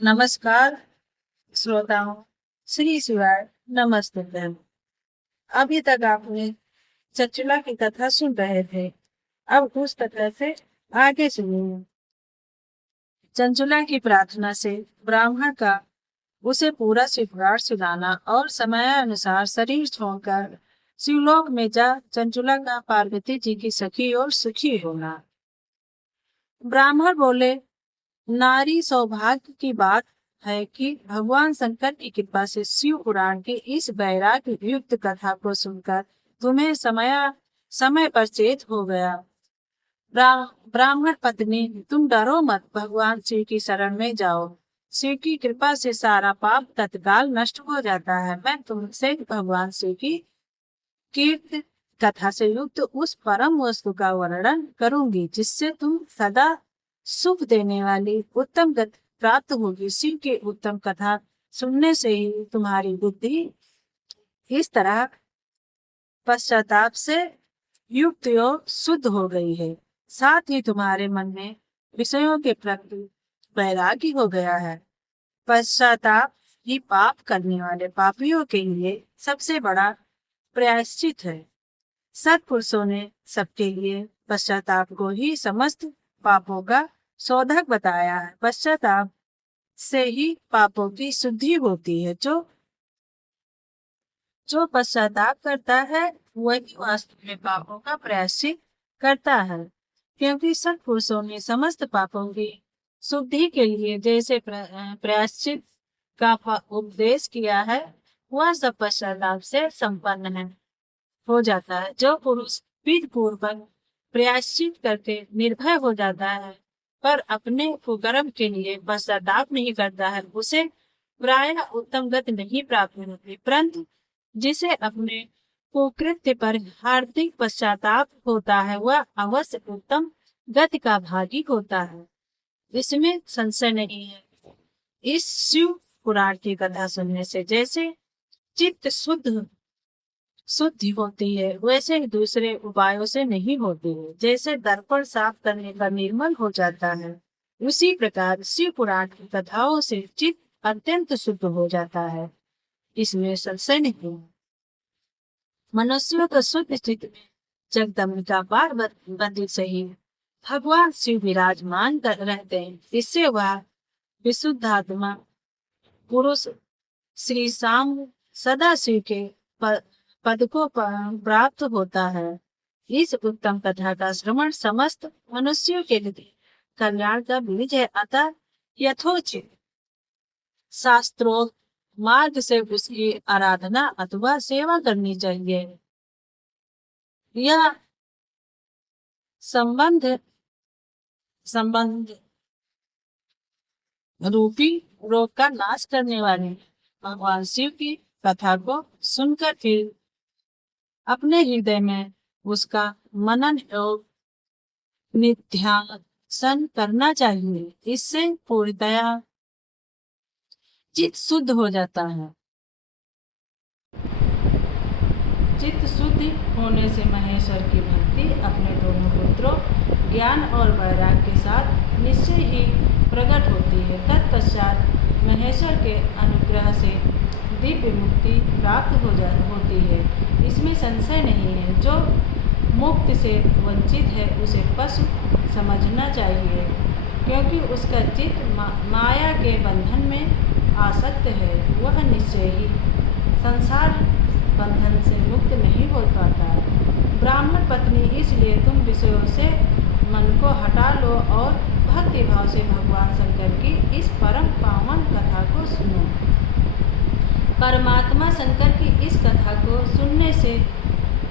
नमस्कार श्रोताओं, श्री शिवाय नमस्ते। अभी तक आपने चंचला की कथा सुन रहे थे। अब उस कथा से आगे सुनिए। चंचला की प्रार्थना से ब्राह्मण का उसे पूरा श्रृंगार सुनाना और समयानुसार शरीर छोड़कर शिवलोक में जा चंचला का पार्वती जी की सखी और सुखी होना। ब्राह्मण बोले, नारी सौभाग्य की बात है कि भगवान शंकर की कृपा से शिव पुराण की इस वैराग्य युक्त कथा को सुनकर तुम्हें समय पर चेत हो गया। ब्राह्मण पत्नी, तुम डरो मत, भगवान शिव की शरण में जाओ। शिव की कृपा से सारा पाप तत्काल नष्ट हो जाता है। मैं तुमसे भगवान शिव की कीर्त कथा से युक्त उस परम वस्तु का वर्णन करूंगी जिससे तुम सदा सुख देने वाली उत्तम गति प्राप्त होगी। शिव की उत्तम कथा सुनने से ही तुम्हारी बुद्धि इस तरह पश्चाताप से युक्त और शुद्ध हो गई है, साथ ही तुम्हारे मन में विषयों के प्रति वैराग्य हो गया है। पश्चाताप ही पाप करने वाले पापियों के लिए सबसे बड़ा प्रायश्चित है। सत्पुरुषों ने सबके लिए पश्चाताप को ही समस्त पापों का शोधक बताया है। पश्चाताप से ही पापों की शुद्धि होती है। जो पश्चाताप करता है वही वास्तव में पापों का प्रायश्चित करता है, क्योंकि सत्पुरुषों ने समस्त पापों की शुद्धि के लिए जैसे प्रायश्चित का उपदेश किया है वह सब पश्चाताप से संपन्न है हो जाता है। जो पुरुष विधि पूर्वक प्रायश्चित करके निर्भय हो जाता है पर अपने कुकर्म के लिए पश्चाताप नहीं करता है, उसे प्रायः उत्तम गति नहीं प्राप्त होती, परंतु जिसे अपने कुकृत्य पर हार्दिक पश्चाताप होता है वह अवश्य उत्तम गति का भागी होता है, इसमें संशय नहीं है। इस शिव पुराण की कथा सुनने से जैसे चित्त शुद्धि होती है वैसे ही दूसरे उपायों से नहीं होती है। जैसे दर्पण साफ करने पर निर्मल हो जाता है, उसी प्रकार शिव पुराण की कथाओं से चित्त अत्यंत शुद्ध हो जाता है, इसमें संशय नहीं है। मनुष्यों का शुद्ध चित्त में जगदम्बिका पार्वती सहित भगवान शिव विराजमान रहते हैं, इससे वह विशुद्धात्मा पुरुष श्री शाम सदा शिव के पद को प्राप्त होता है। इस उत्तम कथा का श्रवण समस्त मनुष्यों के लिए कल्याण का बीज है, अतः यथोचित शास्त्रोक्त मार्ग से उसकी आराधना अथवा सेवा करनी चाहिए। यह संबंध रूपी रोग का नाश करने वाली भगवान शिव की कथा को सुनकर फिर अपने हृदय में उसका मनन एवं निध्यासन करना चाहिए। इससे पूर्णतया चित्त शुद्ध हो जाता है। चित्त शुद्धि होने से महेश्वर की भक्ति अपने दोनों पुत्रों ज्ञान और वैराग्य के साथ निश्चय ही प्रकट होती है। तत्पश्चात महेश्वर के अनुग्रह से दिव्य मुक्ति प्राप्त होती है, इसमें संशय नहीं है। जो मुक्ति से वंचित है उसे पशु समझना चाहिए, क्योंकि उसका चित्त माया के बंधन में आसक्त है। वह निश्चय ही संसार बंधन से मुक्त नहीं हो पाता। ब्राह्मण पत्नी, इसलिए तुम विषयों से मन को हटा लो और भक्ति भाव से भगवान शंकर की इस परम पावन कथा को सुनो। परमात्मा शंकर की इस कथा को सुनने से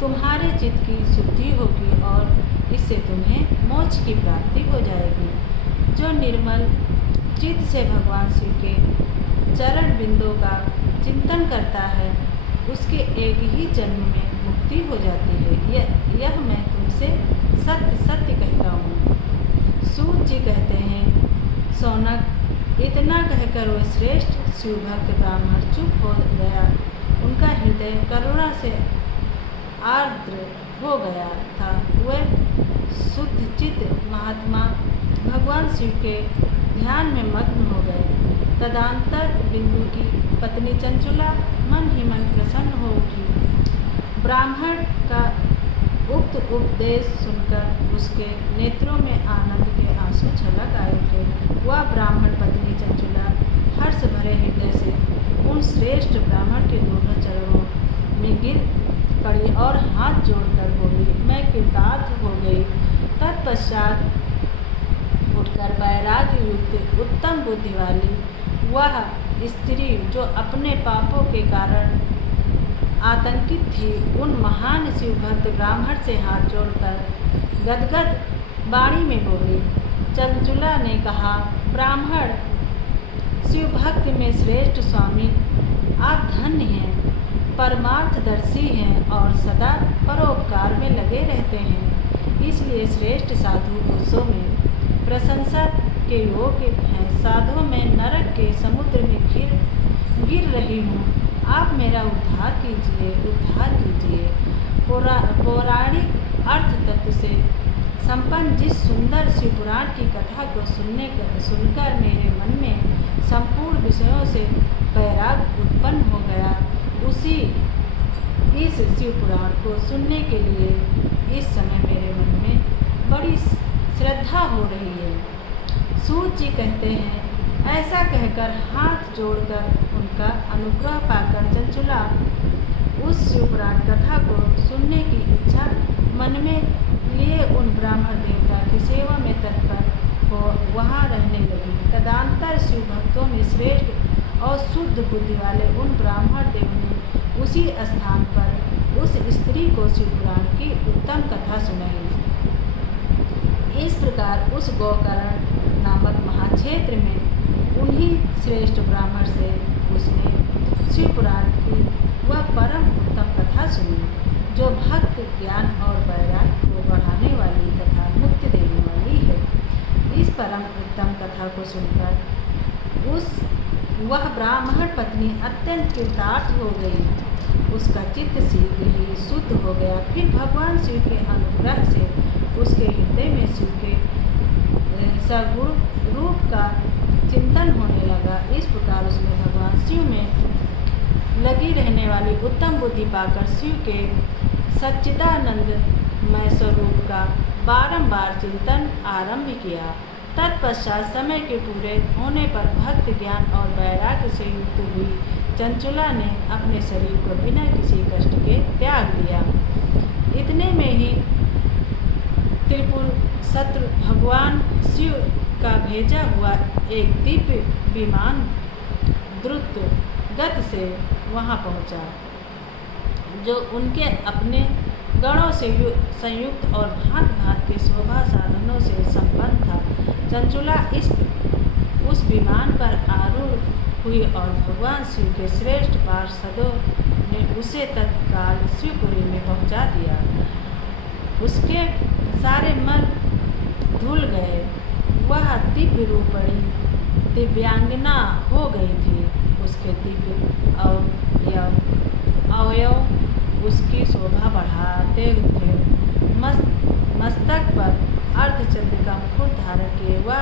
तुम्हारे चित्त की शुद्धि होगी और इससे तुम्हें मोक्ष की प्राप्ति हो जाएगी। जो निर्मल चित्त से भगवान शिव के चरण बिंदों का चिंतन करता है उसके एक ही जन्म में मुक्ति हो जाती है। यह मैं तुमसे सत्य सत्य कहता हूँ। सूत जी कहते हैं, सौनक, इतना कहकर वह श्रेष्ठ शिव भक्त ब्राह्मण चुप हो गया। उनका हृदय करुणा से आर्द्र हो गया था। वह शुद्ध चित्त महात्मा भगवान शिव के ध्यान में मग्न हो गए। तदंतर बिंदु की पत्नी चंचुला मन ही मन प्रसन्न हो उठी। ब्राह्मण का उक्त उपदेश सुनकर उसके नेत्रों में आनंद के आंसू छलक आए थे। वह ब्राह्मण पत्नी चंचुला हर्ष भरे हृदय से उन श्रेष्ठ ब्राह्मण के दोनों चरणों में गिर पड़ी और हाथ जोड़कर बोली, मैं कृतार्थ हो गई। तत्पश्चात उठकर वैराग्य युक्त उत्तम बुद्धि वाली वह स्त्री जो अपने पापों के कारण आतंकित थी, उन महान शिवभक्त ब्राह्मण से हाथ जोड़कर गदगद वाणी में बोली। चंचुला ने कहा, ब्राह्मण शिवभक्त में श्रेष्ठ स्वामी, आप धन्य हैं, परमार्थदर्शी हैं और सदा परोपकार में लगे रहते हैं, इसलिए श्रेष्ठ साधु पुरुषों में प्रशंसा के योग्य हैं। साधुओं में नरक के समुद्र में गिर रही हूँ, आप मेरा उद्धार कीजिए। पौराणिक अर्थ तत्व से संपन्न जिस सुंदर शिवपुराण की कथा को सुनकर मेरे मन में संपूर्ण विषयों से वैराग्य उत्पन्न हो गया, उसी इस शिवपुराण को सुनने के लिए इस समय मेरे मन में बड़ी श्रद्धा हो रही है। सूत जी कहते हैं, ऐसा कहकर हाथ जोड़कर उनका अनुग्रह पाकर चंचुला उस शिवपुराण कथा को सुनने की इच्छा मन में लिए उन ब्राह्मण देवता की सेवा में तत्पर हो वहाँ रहने लगी। तदंतर शिव भक्तों में श्रेष्ठ और शुद्ध बुद्धि वाले उन ब्राह्मण देव ने उसी स्थान पर उस स्त्री को शिवपुराण की उत्तम कथा सुनाई। इस प्रकार उस गोकर्ण नामक महाक्षेत्र में उन्हीं श्रेष्ठ ब्राह्मण से उसने शिवपुराण की वह परम उत्तम कथा सुनी, जो भक्त ज्ञान और वैराग्य को बढ़ाने वाली तथा मुक्ति देने वाली है। इस परम उत्तम कथा को सुनकर वह ब्राह्मण पत्नी अत्यंत कृतार्थ हो गई। उसका चित्त शीघ्र ही शुद्ध हो गया। फिर भगवान शिव के अनुग्रह से उसके हृदय में शिव के सगुण रूप का चिंतन होने लगा। इस प्रकार उसने भगवान शिव में लगी रहने वाली उत्तम बुद्धि पाकर शिव के सच्चिदानंदमय स्वरूप का बारंबार चिंतन आरंभ किया। तत्पश्चात समय के पूरे होने पर भक्त ज्ञान और वैराग्य से युक्त हुई चंचुला ने अपने शरीर को बिना किसी कष्ट के त्याग दिया। इतने में ही त्रिपुर शत्रु भगवान शिव का भेजा हुआ एक दिव्य विमान द्रुत गति से वहां पहुंचा, जो उनके अपने गणों से संयुक्त और भांत भांत के शोभा साधनों से संपन्न था। चंचुला उस विमान पर आरूढ़ हुई और भगवान शिव के श्रेष्ठ पार्षदों ने उसे तत्काल शिवपुरी में पहुंचा दिया। उसके सारे मल धुल गए। वह दिव्य रूपणी दिव्यांगना हो गई थी। उसके दिव्य अवयव उसकी शोभा बढ़ाते थे। मस्तक पर अर्धचंद्र का मुकुट धारण किए वह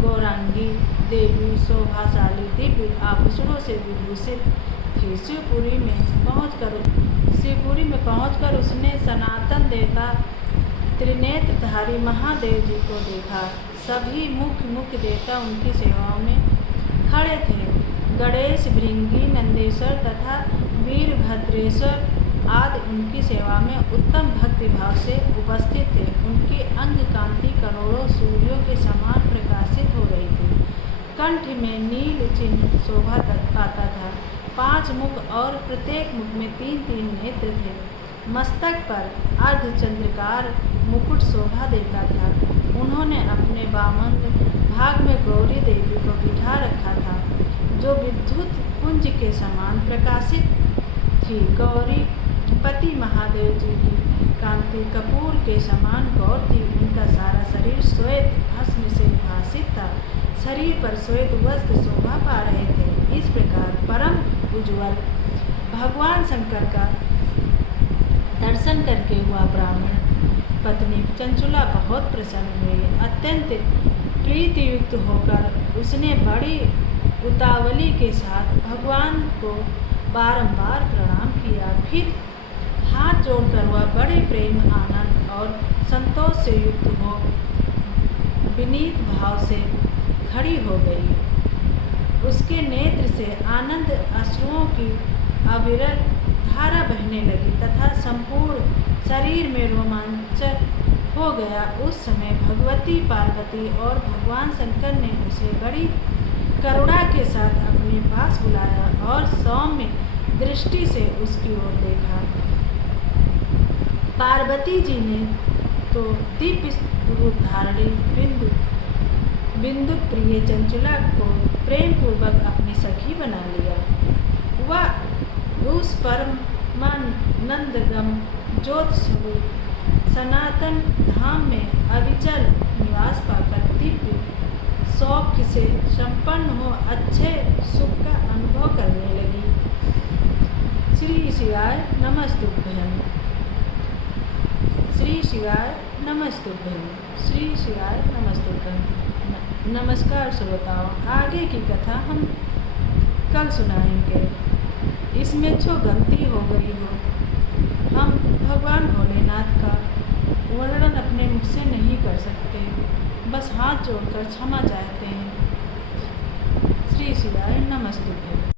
गौरांगी देवी शोभाशाली दिव्य आभूषणों से विभूषित थी। शिवपुरी में पहुंचकर उसने सनातन देवता त्रिनेत्रधारी महादेव जी को देखा। सभी मुख्य देवता उनकी सेवाओं में खड़े थे। गणेश, भृंगी, नंदेश्वर तथा वीरभद्रेश्वर आदि उनकी सेवा में उत्तम भक्ति भाव से उपस्थित थे। उनकी अंग कांति करोड़ों सूर्यों के समान प्रकाशित हो रही थी। कंठ में नील चिन्ह शोभा पाता था। 5 मुख और प्रत्येक मुख में 3-3 नेत्र थे। मस्तक पर अर्धचंद्रकार मुकुट शोभा देता था। उन्होंने अपने वामंग भाग में गौरी देवी को बिठा रखा था, जो विद्युत पुंज के समान प्रकाशित थी। गौरी पति महादेव जी की कांति कपूर के समान गौर थी। उनका सारा शरीर श्वेत भस्म से भासित था। शरीर पर श्वेत वस्त्र शोभा पा रहे थे। इस प्रकार परम उज्ज्वल भगवान शंकर का दर्शन करके हुआ ब्राह्मण पत्नी चंचुला बहुत प्रसन्न हुई। अत्यंत प्रीतियुक्त होकर उसने बड़ी उतावली के साथ भगवान को बारंबार प्रणाम किया। फिर हाथ जोड़कर वह बड़े प्रेम, आनंद और संतोष से युक्त हो विनीत भाव से खड़ी हो गई। उसके नेत्र से आनंद अश्रुओं की अविरल धारा बहने लगी तथा संपूर्ण शरीर में रोमांचक हो गया। उस समय भगवती पार्वती और भगवान शंकर ने उसे बड़ी करुणा के साथ अपने पास बुलाया और सौम्य दृष्टि से उसकी ओर देखा। पार्वती जी ने तो दिव्य रूप धारणी बिंदु प्रिय चंचुला को प्रेम पूर्वक अपनी सखी बना लिया। वह उस परमानंदगम ज्योत स्वरूप सनातन धाम में अविचल निवास पाकर दिव्य सौख्य से संपन्न हो अच्छे सुख का अनुभव करने लगी। श्री शिवाय नमस्तुभ्यं। श्री शिवाय नमस्तुभ्यं। श्री शिवाय नमस्तुभ्यं। नमस्कार श्रोताओं, आगे की कथा हम कल सुनाएंगे। इसमें जो गलती हो गई हो, हम भगवान भोलेनाथ का वर्णन अपने मुख से नहीं कर सकते, बस हाथ जोड़कर क्षमा चाहते हैं। श्री शिवाय नमस्तुभ्यं।